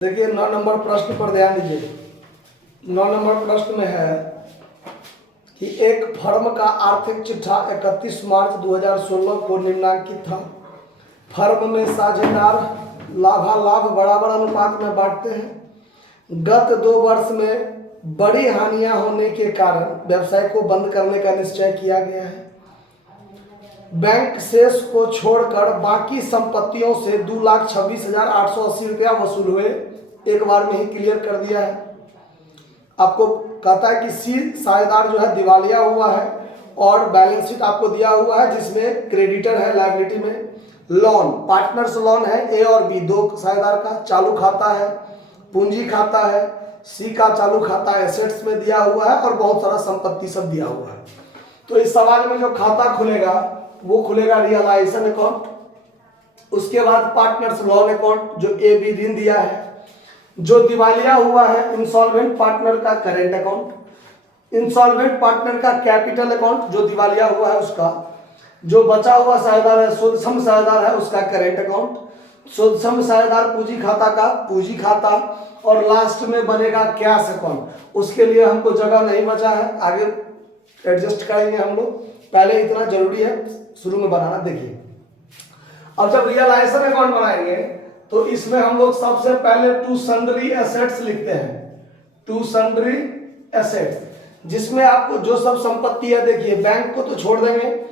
देखिए 9 नंबर प्रश्न पर ध्यान दीजिए। 9 नंबर प्रश्न में है कि एक फर्म का आर्थिक चिट्ठा 31 मार्च 2016 को निम्नांकित था। फर्म में साझेदार लाभालाभ बराबर अनुपात में बांटते हैं। गत 2 वर्ष में बड़ी हानियां होने के कारण व्यवसाय को बंद करने का निश्चय किया गया है। बैंक शेष को छोड़कर बाकी संपत्तियों से 2,26,880 रुपया वसूल हुए। एक बार में ही क्लियर कर दिया है। आपको कहता है कि सी साझेदार जो है दिवालिया हुआ है और बैलेंस शीट आपको दिया हुआ है जिसमें क्रेडिटर है लायबिलिटी में, लोन पार्टनर्स लोन है ए और बी दो साझेदार का, चालू खाता है, पूंजी खाता है, सी का चालू खाता एसेट्स में दिया हुआ है और बहुत सारा संपत्ति सब दिया हुआ है। तो इस सवाल में जो खाता खुलेगा वो खुलेगा रियलाइजेशन अकाउंट, उसके बाद पार्टनर्स लोन अकाउंट जो ए बी ऋण दिया है, जो दिवालिया हुआ है इंसॉल्वेंट पार्टनर का करेंट अकाउंट, इंसॉल्वेंट पार्टनर का कैपिटल अकाउंट जो दिवालिया हुआ है उसका, जो बचा हुआ साझेदार है शुद्धसम साझेदार है उसका करेंट अकाउंट, शुद्धसम साझेदार पूंजी खाता का पूंजी खाता, और लास्ट में बनेगा कैश अकाउंट। उसके लिए हमको जगह नहीं बचा है, आगे एडजस्ट करेंगे हम लोग, पहले इतना जरूरी है शुरू में बनाना। देखिए अब जब रियलाइजेशन अकाउंट बनाएंगे तो इसमें हम लोग सबसे पहले टू सन्ड्री एसेट्स लिखते हैं। टू सन्ड्री एसेट्स जिसमें आपको जो सब संपत्ति है, देखिए बैंक को तो छोड़ देंगे,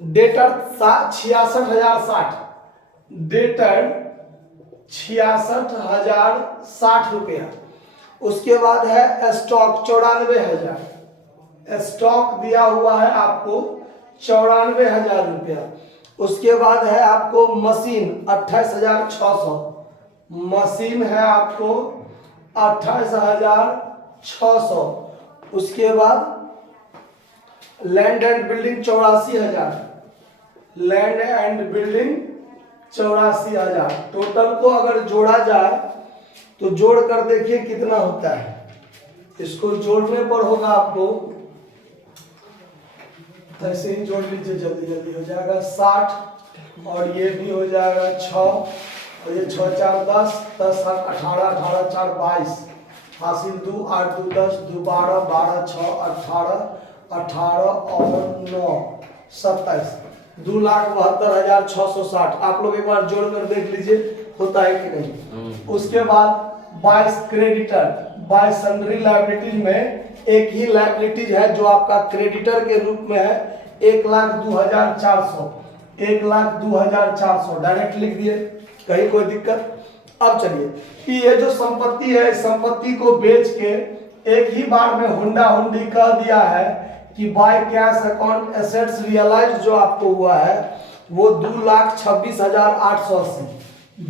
डेटर 66,060, डेटर 66,060 रुपया। उसके बाद है स्टॉक 94,000, स्टॉक दिया हुआ है आपको 94,000 रुपया। उसके बाद है आपको मशीन 28,600, मशीन है आपको 28,600। उसके बाद land and building 84,000, land and building 84,000। Total को अगर जोड़ा जाए तो जोड़ कर देखिए कितना होता है। इसको जोड़ने पर होगा आपको, ऐसे ही जोड़ लीजिए, जल्दी जल्दी हो जाएगा 60, और ये भी हो जाएगा 6, और ये 6 4 10, 10 7 18, 18 4 22, हासिल 2 8 2 10, 2 12, 12 6 18, 18 और 9 27, 2,72,660। आप लोग एक बार जोड़ कर देख लीजिए होता है कि नहीं। उसके बाद 22 क्रेडिटर, 22 सन्ड्री लायबिलिटीज में एक ही लायबिलिटीज है जो आपका क्रेडिटर के रूप में है 1,02,400, 1,02,400 डायरेक्ट लिख दिए, कहीं कोई दिक्कत। अब चलिए कि ये जो संपत्ति है इस संपत्ति को बेच के एक ही बार में हुंडा हुंडी कह दिया है कि by cash account assets realise जो आपको हुआ है वो 2,26,880,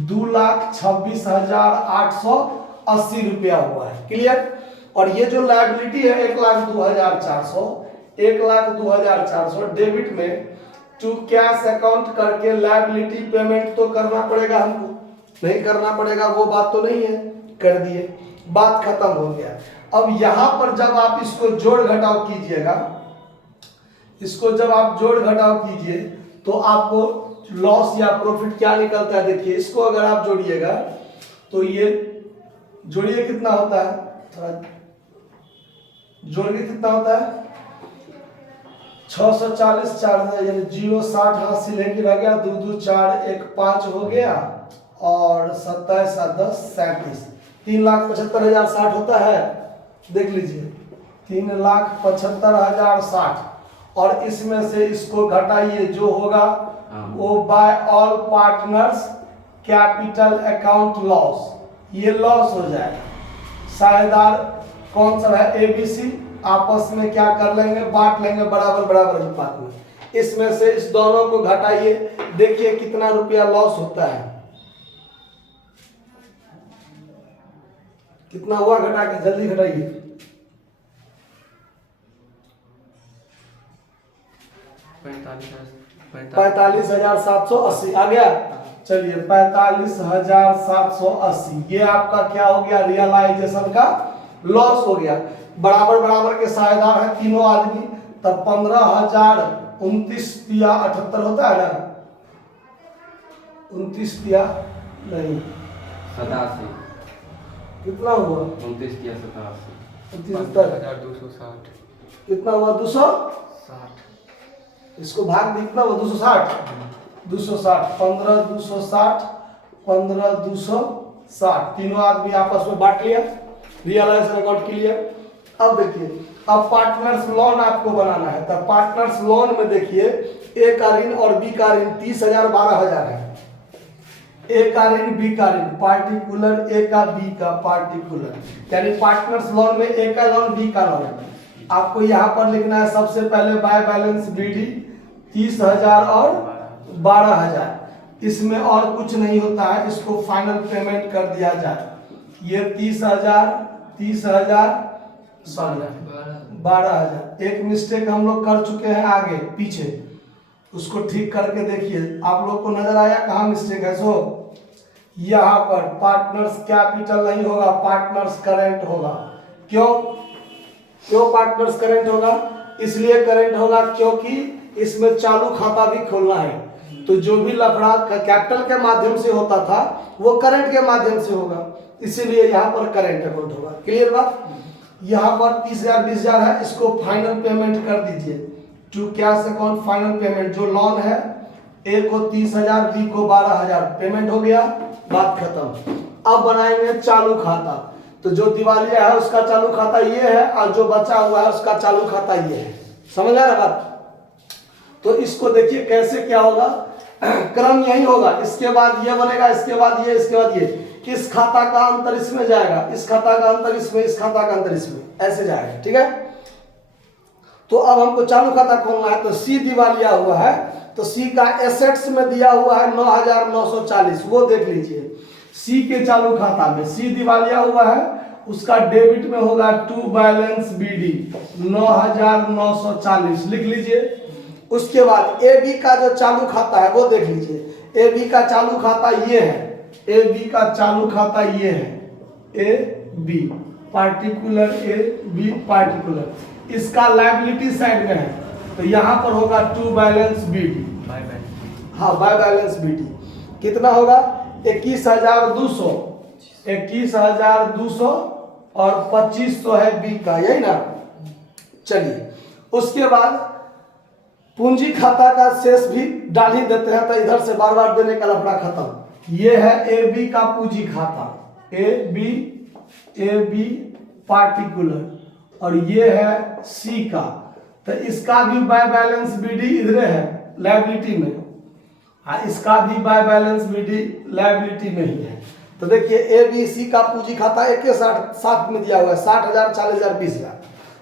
2,26,880 रुपया हुआ है। क्लियर। और ये जो लायबिलिटी है 1,02,400, 1,02,400 डेबिट में टू कैश अकाउंट करके लायबिलिटी पेमेंट तो करना पड़ेगा हमको, नहीं करना पड़ेगा वो बात तो नहीं है, कर दिए, बात खत्म हो गया। अब यहां पर जब आप इसको जोड़ घटाव कीजिएगा, इसको जब आप जोड़ घटाव कीजिए तो आपको लॉस या प्रॉफिट क्या निकलता है। देखिए इसको अगर आप जोड़िएगा तो ये जोड़िए कितना होता है, थोड़ा जोड़ के कितना होता है 640, 4 यानी 060 हासिल है कि रह गया, 2 2 4 1 5 हो गया, और 27 7 10 37, 3,75,060 होता है। देख लीजिए 3,75,060, और इसमें से इसको घटाइए जो होगा वो by all partners capital account loss, ये लॉस हो जाएगा। साझेदार कौन सा है एबीसी, आपस में क्या कर लेंगे, बांट लेंगे बराबर बराबर अनुपात में। इसमें से इस दोनों को घटाइए, देखिए कितना रुपया लॉस होता है, कितना हुआ, घटा के जल्दी घटाइए। 45,780 आ गया। चलिए 45,780 ये आपका क्या हो गया, रियलाइजेशन का लॉस हो गया। बराबर बराबर के साझेदार है तीनों आदमी, तब 15,029 तिया 78 होता है ना, 29 तिया नहीं 87, कितना हुआ? 29 किया 87 15,260 कितना हुआ? 260। इसको भाग दे, कितना हुआ? 260। 260 15,260 15,260 तीनों आदमी आपस में बांट लिया, रियलाइज अकाउंट क्लियर। अब देखिए, अब पार्टनर्स लोन आपको बनाना है। तब पार्टनर्स लोन में देखिए ए का ऋण और बी का ऋण 30,000 12,000 है। ए का ऋण बी का ऋण पार्टिकुलर, ए का बी का पार्टिकुलर, यानी पार्टनर्स लोन में ए का लोन बी का लोन। आपको यहाँ पर लिखना है सबसे पहले बाय बैलेंस बीडी 30,000 और 12,000। इसमें और कुछ नहीं होता है, इसको फाइनल पेमेंट कर दिया जाए। ये 30,000 12,000। एक मिस्टेक हम लोग कर चुके हैं आगे पीछे, उसको ठीक करके देखिए। आप लोग को नजर आया कहाँ मिस्टेक है? सो यहाँ पर पार्टनर्स कैपिटल नहीं होगा, पार्टनर्स करेंट होगा। क्यों पार्टनर्स करेंट होगा? इसलिए करेंट होगा क्योंकि इसमें चालू खाता भी खोलना है। तो जो भी लफड़ा कैपिटल के माध्यम से होता था वो करंट के माध्यम से होगा, इसीलिए यहाँ पर करंट अकाउंट होगा। क्लियर बात? यहाँ पर 30,000 20,000 है, इसको फाइनल पेमेंट कर दीजिए to cash account. Final payment जो लोन है, ए को 30,000 बी को 12,000 पेमेंट हो गया, बात खत्म। अब बनाएंगे चालू खाता। तो जो दिवालिया है उसका चालू खाता ये है, और जो बचा हुआ है उसका चालू खाता ये है। समझ आ रहा बात? तो इसको देखिए कैसे क्या होगा, क्रम यही होगा। इसके बाद ये बनेगा, इसके बाद ये, इसके बाद ये। इस खाता का अंतर इसमें जाएगा, इस खाता का अंतर इसमें, इस खाता का अंतर इसमें, ऐसे जाएगा। ठीक है? तो अब हमको चालू खाता खोलना है। तो सी दिवालिया हुआ है, तो सी का एसेट्स में दिया हुआ है 9,940, वो देख लीजिए। सी के चालू खाता में सी दिवालिया हुआ है, उसका डेबिट में होगा टू बैलेंस बीडी 9,940 लिख लीजिए। उसके बाद ए बी का जो चालू खाता है वो देख लीजिए। ए बी का चालू खाता ये है, ए बी का चालू खाता ये है, A B particular, A B particular. इसका लायबिलिटी साइड में है, तो यहाँ पर होगा टू बैलेंस बीडी। हाँ, बाय बैलेंस बीडी कितना होगा? 21,200 21,200 और 2,500 है बी का, यही ना? चलिए, उसके बाद पूंजी खाता का शेष भी डाल ही देते हैं, तो इधर से बार बार देने का लफड़ा खत्म। ये है ए बी का पूंजी खाता, ए बी पार्टिकुलर, और ये है सी का। तो इसका भी बाय बैलेंस बीडी इधर है लायबिलिटी में, हाँ, इसका भी बाय बैलेंस बीडी लायबिलिटी में ही है। तो देखिए ए बी सी का पूंजी खाता एक के साथ में दिया हुआ है, 60,000 40,000 20,000।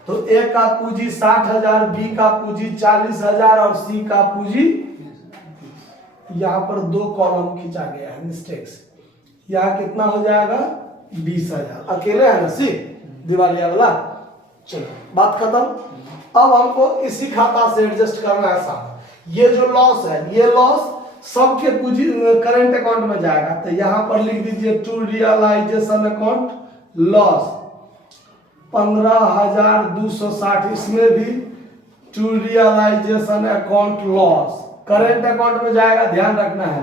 तो ए का पूंजी 60,000, बी का पूंजी 40,000 और सी का पूंजी, यहाँ पर 2 कॉलम खींचा गया है मिस्टेक से। यहाँ कितना हो जाएगा? 20,000। अकेले है ना सी दिवालिया वाला। चलो, बात खत्म। अब हमको इसी खाता से एडजस्ट करना है साथ। ये जो लॉस है, ये लॉस सबके पूंजी करंट अकाउंट में जाएगा। तो यहाँ पर लिख दीजिए टू रियलाइजेशन अकाउंट लॉस 15,260। इसमें भी to realisation account loss current account में जाएगा, ध्यान रखना है।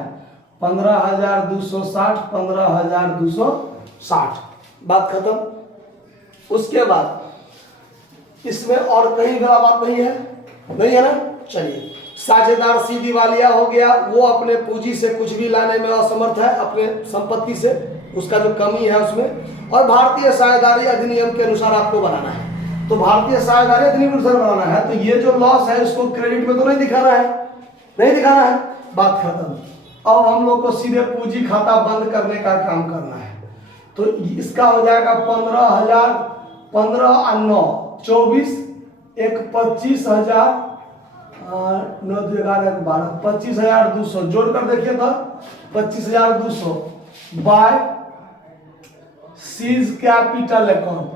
15,260 15,260, बात खत्म। उसके बाद इसमें और कहीं गला बात नहीं है ना? चलिए, साझेदार सी दिवालिया हो गया, वो अपने पूंजी से कुछ भी लाने में असमर्थ है, अपने संपत्ति से उसका जो कमी है उसमें। और भारतीय साझेदारी अधिनियम के अनुसार आपको बनाना है। तो भारतीय साझेदारी अधिनियम के अनुसार बनाना है, तो ये जो लॉस है उसको क्रेडिट में तो नहीं दिखाना है, बात खत्म। अब हम लोग को सीधे पूंजी खाता बंद करने का काम करना है। तो इसका हो जाएगा 15,000, 15 और 9 24, एक 25,000 9 2 11 12 25,200 जोड़कर देखिए तो 25,200 बाय सीज कैपिटल अकाउंट।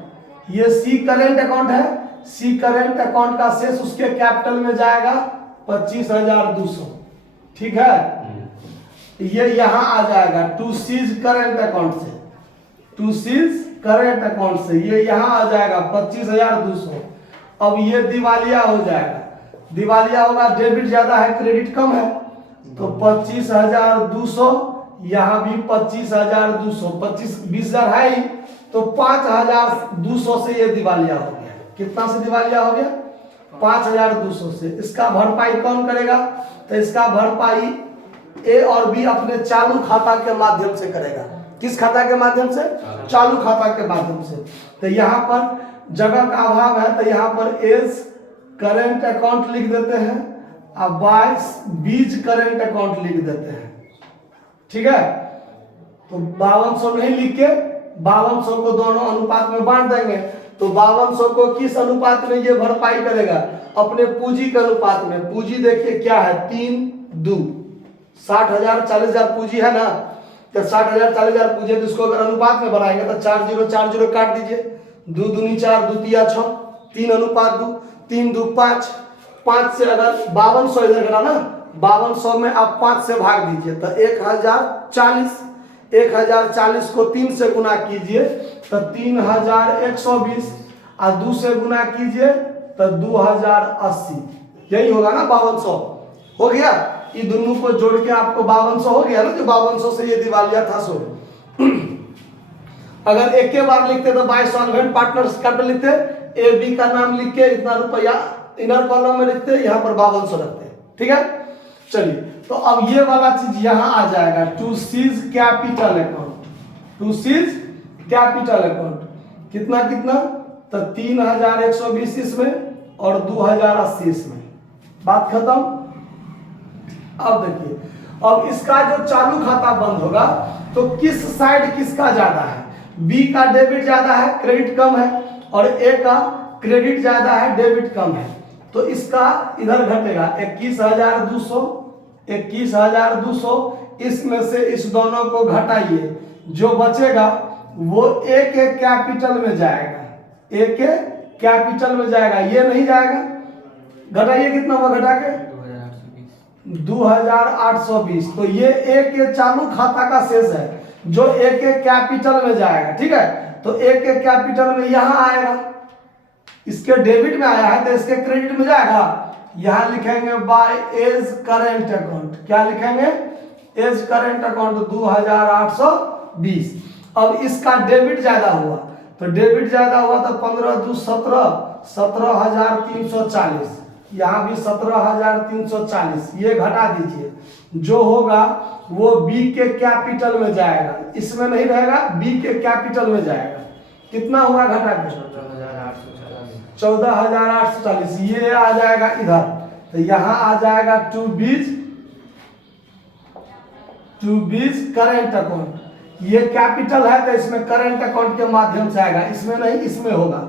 ये सी करेंट अकाउंट है, सी करेंट अकाउंट का शेष उसके कैपिटल में जाएगा 25,200। ठीक है? ये यहां आ जाएगा टू सीज करेंट अकाउंट से, टू सीज करेंट अकाउंट से ये यहां आ जाएगा 25,200। अब ये दिवालिया हो जाएगा, दिवालिया होगा, डेबिट ज्यादा है क्रेडिट कम है, तो 25,200 यहाँ भी 25,200, 20,000 है ही, तो 5,200 से ये दिवालिया हो गया। कितना से दिवालिया हो गया? 5,200 से। इसका भरपाई कौन करेगा? तो इसका भरपाई ए और बी अपने चालू खाता के माध्यम से करेगा। किस खाता के माध्यम से? चालू खाता के माध्यम से। तो यहाँ पर जगह का अभाव है, तो यहाँ पर एज करेंट अकाउंट लिख देते हैं और बाय बीज करेंट अकाउंट लिख देते हैं। ठीक है, तो 5200 नहीं लिख के 5200 को दोनों अनुपात में बांट देंगे। तो 5200 को किस अनुपात में ये भरपाई करेगा? अपने पूंजी के अनुपात में। पूंजी देखिए क्या है? 3-2, 60,000 40,000 पूंजी है ना, तो 60,000 40,000 पूंजी, तो इसको अगर अनुपात में बनाएंगे तो 40 काट दीजिए, 2 दूनी 4, 2 तिया 6, 3 अनुपात 2, 3 2 5, 5 से अगर 5200 इधर करा ना, 5200 में आप 5 से भाग दीजिए तो 1040, 1040 को 3 से गुना कीजिए तो 3120, और 2 से गुना कीजिए तो 2080। यही होगा ना 5200। हो गया? ये दोनों को जोड़ के आपको 5200 हो गया ना, जो 5200 से ये दिवालिया था। सो अगर एक के बार लिखते तो बाय सॉल्वेंट पार्टनर्स कट लिखते, ए बी का नाम लिख के इतना रुपया इनर कॉलम में लिखते, यहाँ पर 5200 रखते। ठीक है, चलिए। तो अब ये वाला चीज यहाँ आ जाएगा, to C's capital account. To C's capital account कितना कितना? तो 3120 इसमें और 2080 इसमें। बात खत्म। अब देखिए, अब इसका जो चालू खाता बंद होगा तो किस साइड किसका ज्यादा है? बी का डेबिट ज्यादा है, क्रेडिट कम है, और ए का क्रेडिट ज्यादा है, डेबिट कम है। तो इसका इधर घटेगा 21,200, 21,200। इसमें से इस दोनों को घटाइए, जो बचेगा वो ए के कैपिटल में जाएगा। ए के कैपिटल में जाएगा, ये नहीं जाएगा। घटाइए, कितना हुआ घटा के? 2820। तो ये ए के चालू खाता का शेष है, जो ए के कैपिटल में जाएगा। ठीक है, तो ए के कैपिटल में यहां आएगा, इसके डेबिट में आया है तो इसके क्रेडिट में जाएगा। यहां लिखेंगे बाय एज करेंट अकाउंट। क्या लिखेंगे? A's current account 2820। अब इसका डेबिट ज्यादा हुआ, तो डेबिट ज्यादा हुआ तो 15 2 17, 17,340। यहाँ भी 17,340, ये घटा दीजिए। जो होगा वो बी के कैपिटल में जाएगा, इसमें नहीं रहेगा, बी के कैपिटल में जाएगा। कितना हुआ घटा के? 14,840। ये आ जाएगा इधर, तो यहाँ आ जाएगा टू बीज करेंट अकाउंट। ये कैपिटल है तो इसमें करेंट अकाउंट के माध्यम से आएगा, इसमें नहीं, इसमें होगा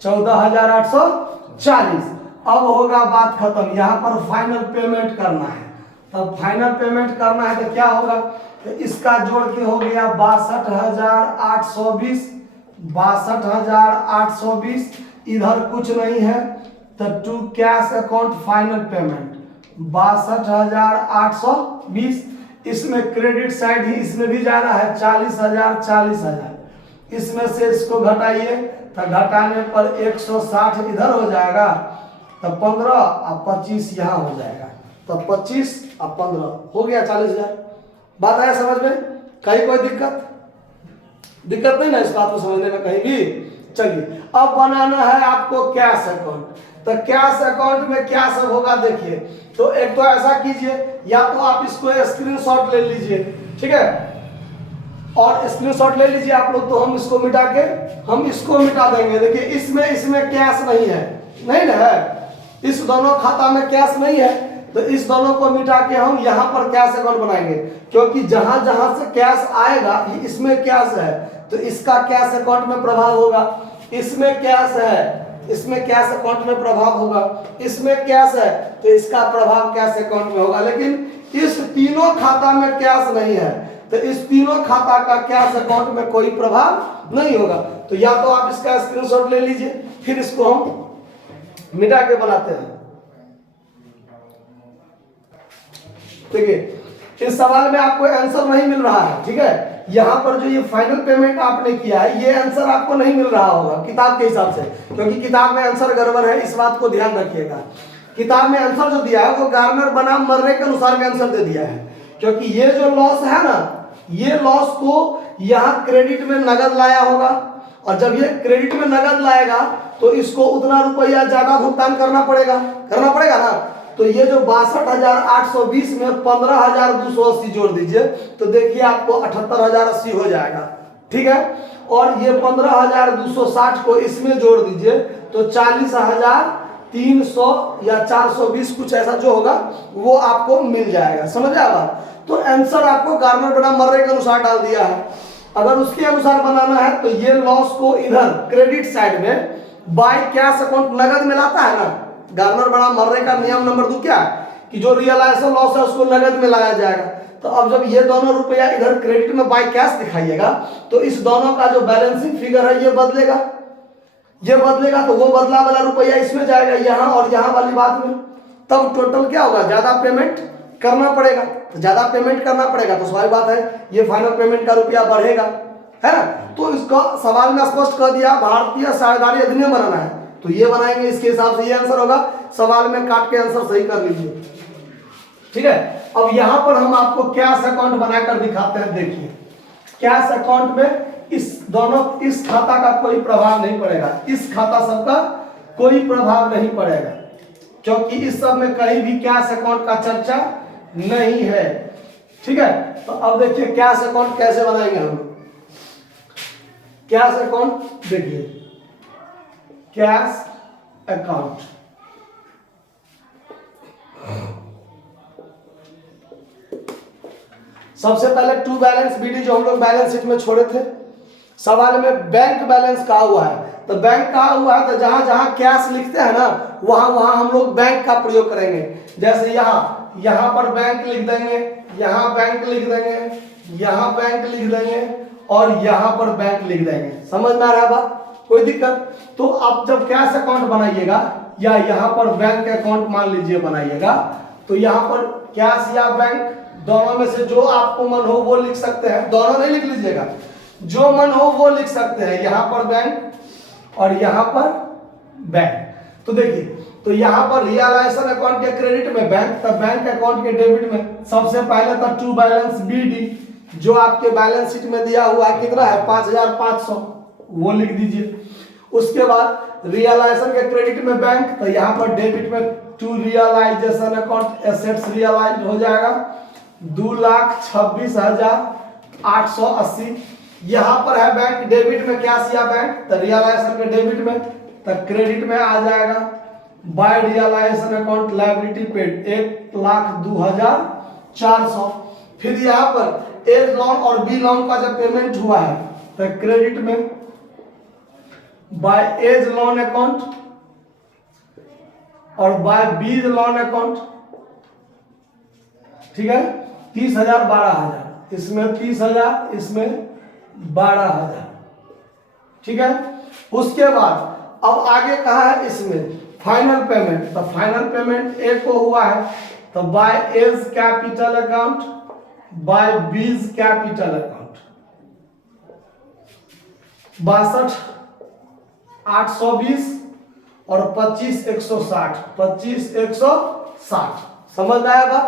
14,840। अब होगा बात खत्म। यहाँ पर फाइनल पेमेंट करना है, तब फाइनल पेमेंट करना है तो क्या होगा? तो इसका जोड़ के हो गया 62,820, 62,820। इधर कुछ नहीं है तो to cash account final payment 62,820। इसमें क्रेडिट साइड ही इसमें भी ज्यादा है, 40,000 40,000। इसमें से इसको घटाइए तो घटाने पर 160 इधर हो जाएगा, तो 15 और 25 यहाँ हो जाएगा, तो 25 और 15 हो गया 40,000। बात आया समझ में? कहीं कोई दिक्कत नहीं ना इस बात को समझने में कहीं भी? चलिए, अब बनाना है आपको कैश अकाउंट। तो कैश अकाउंट में क्या सब होगा देखिए। तो एक तो ऐसा कीजिए, या तो आप इसको स्क्रीनशॉट ले लीजिए, ठीक है, और स्क्रीनशॉट ले लीजिए आप लोग। तो हम इसको मिटा के हम इसको मिटा देंगे। देखिए, इसमें कैश नहीं है, नहीं ना है, इस दोनों खाता में कैश नहीं है, तो इस दोनों को मिटा के हम यहाँ पर कैश अकाउंट बनाएंगे। क्योंकि जहां जहां से कैश आएगा, इसमें कैश है तो इसका कैश अकाउंट में प्रभाव होगा। इसमें कैश है, इसमें कैश अकाउंट में प्रभाव होगा। इसमें कैश है तो इसका प्रभाव कैश अकाउंट में होगा। लेकिन इस तीनों खाता में कैश नहीं है, तो इस तीनों खाता का कैश अकाउंट में कोई प्रभाव नहीं होगा। तो या तो आप इसका स्क्रीनशॉट ले लीजिए, फिर इसको हम मिटा के बनाते हैं। ठीक है, इस सवाल में आपको आंसर नहीं मिल रहा है, ठीक है। यहाँ पर जो ये फाइनल पेमेंट आपने किया है, ये आंसर आपको नहीं मिल रहा होगा किताब के हिसाब से, क्योंकि किताब में आंसर गड़बड़ है, इस बात को ध्यान रखिएगा। किताब में आंसर जो दिया है वो गार्नर बनाम मर्रे के अनुसार में आंसर दे दिया है। क्योंकि ये जो लॉस है ना, ये लॉस को यहाँ क्रेडिट में नगद लाया होगा, और जब ये क्रेडिट में नगद लाएगा तो इसको उतना रुपया ज्यादा भुगतान करना पड़ेगा ना। तो ये जो 62,820 में 15,280 जोड़ दीजिए तो देखिए आपको 78,080 हो जाएगा, ठीक है। और ये 15,260 को इसमें जोड़ दीजिए तो 40,300 या 420 कुछ ऐसा जो होगा वो आपको मिल जाएगा, समझ आएगा। तो आंसर आपको गार्नर बना मर्रे के अनुसार डाल दिया है। अगर उसके अनुसार बनाना है तो ये लॉस को इधर क्रेडिट साइड में बाय कैश अकाउंट नगद में लाता है ना। गार्नर बना मर्रे का नियम नंबर 2 क्या है कि जो रियलाइजेशन लॉस है उसको नगद में लाया जाएगा। तो अब जब ये दोनों रुपया इधर क्रेडिट में बाय कैश दिखाइएगा तो इस दोनों का जो बैलेंसिंग फिगर है ये बदलेगा, तो वो बदला वाला रुपया इसमें जाएगा यहाँ और यहाँ वाली बात में। तब टोटल क्या होगा, ज्यादा पेमेंट करना पड़ेगा। तो ज्यादा पेमेंट करना पड़ेगा तो स्वाभाविक बात है ये फाइनल पेमेंट का रुपया बढ़ेगा, है ना। तो इसका सवाल में स्पष्ट कर दिया भारतीय साझेदारी अधिनियम बनाना है तो ये बनाएंगे, इसके हिसाब से ये आंसर होगा। सवाल में काट के आंसर सही कर लीजिए, ठीक है। अब यहाँ पर हम आपको कैश अकाउंट बनाकर दिखाते हैं। देखिए कैश अकाउंट में इस खाता का कोई प्रभाव नहीं पड़ेगा, इस खाता सब का कोई प्रभाव नहीं पड़ेगा क्योंकि इस सब में कहीं भी कैश अकाउंट का चर्चा नहीं है, ठीक है। तो अब देखिए कैश अकाउंट कैसे बनाएंगे हम। कैश अकाउंट देखिए, कैश अकाउंट सबसे पहले टू बैलेंस बीडी जो हम लोग बैलेंस शीट में छोड़े थे, सवाल में बैंक बैलेंस कहा हुआ है। तो बैंक कहा हुआ है तो जहां जहां कैश लिखते हैं ना वहां वहां हम लोग बैंक का प्रयोग करेंगे। जैसे यहाँ पर बैंक लिख देंगे, यहाँ बैंक लिख देंगे, यहाँ बैंक लिख देंगे और यहाँ पर बैंक लिख देंगे। समझ में आ रहा है बात, कोई दिक्कत। तो आप जब कैश अकाउंट बनाइएगा या यहाँ पर बैंक अकाउंट मान लीजिए बनाइएगा तो यहाँ पर कैश या बैंक दोनों में से जो आपको मन हो वो लिख सकते हैं। दोनों नहीं लिख लीजिएगा, जो मन हो वो लिख सकते हैं। यहाँ पर बैंक और यहाँ पर बैंक। तो देखिए तो यहाँ पर रियलाइजेशन अकाउंट के क्रेडिट में बैंक, तब बैंक अकाउंट के डेबिट में। सबसे पहले तो टू बैलेंस बीडी जो आपके बैलेंस शीट में दिया हुआ है कितना है 5,500 वो लिख दीजिए। उसके बाद रियलाइजेशन के क्रेडिट में बैंक, तो यहाँ पर डेबिट में to realisation account assets realise हो जाएगा 2,26,880। यहाँ पर है बैंक, डेबिट में कैश या बैंक, तो रियलाइजेशन के डेबिट में, तो क्रेडिट में आ जाएगा by realisation account liability paid 1,02,400। फिर यहाँ पर ए लोन और बी लोन का जब पेमेंट हुआ है तो क्रेडिट में बाय एज लोन अकाउंट और बाय बीज लोन अकाउंट, ठीक है। 30,000 12,000, इसमें 30,000 इसमें 12,000, ठीक है। उसके बाद अब आगे कहा है इसमें फाइनल पेमेंट, तो फाइनल पेमेंट ए को हुआ है तो by A's capital account by B's capital account 62,820 और 25,160 25,160। समझ में आया बात।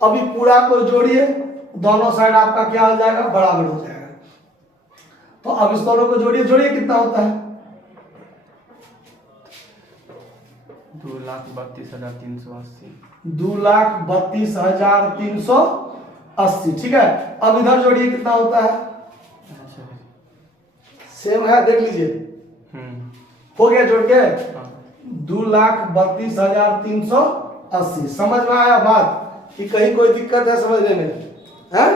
अभी पूरा को जोड़िए, दोनों साइड आपका क्या हो जाएगा बराबर हो जाएगा। तो अब इस दोनों को जोड़िए कितना होता है 2,32,380 2,32,380, ठीक है। अब इधर जोड़िए कितना होता है, सेम है देख लीजिए, हो गया जोड़ के 2,32,380। समझ में आया बात कि कहीं कोई दिक्कत है समझने में, है।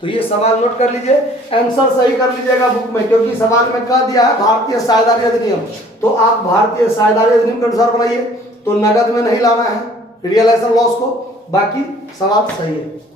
तो ये सवाल नोट कर लीजिए, आंसर सही कर लीजिएगा बुक में, क्योंकि सवाल में कह दिया है भारतीय साझेदारी अधिनियम, तो आप भारतीय साझेदारी अधिनियम के अनुसार बनाइए। तो नगद में नहीं लाना है रियलाइजेशन लॉस को, बाकी सवाल सही है।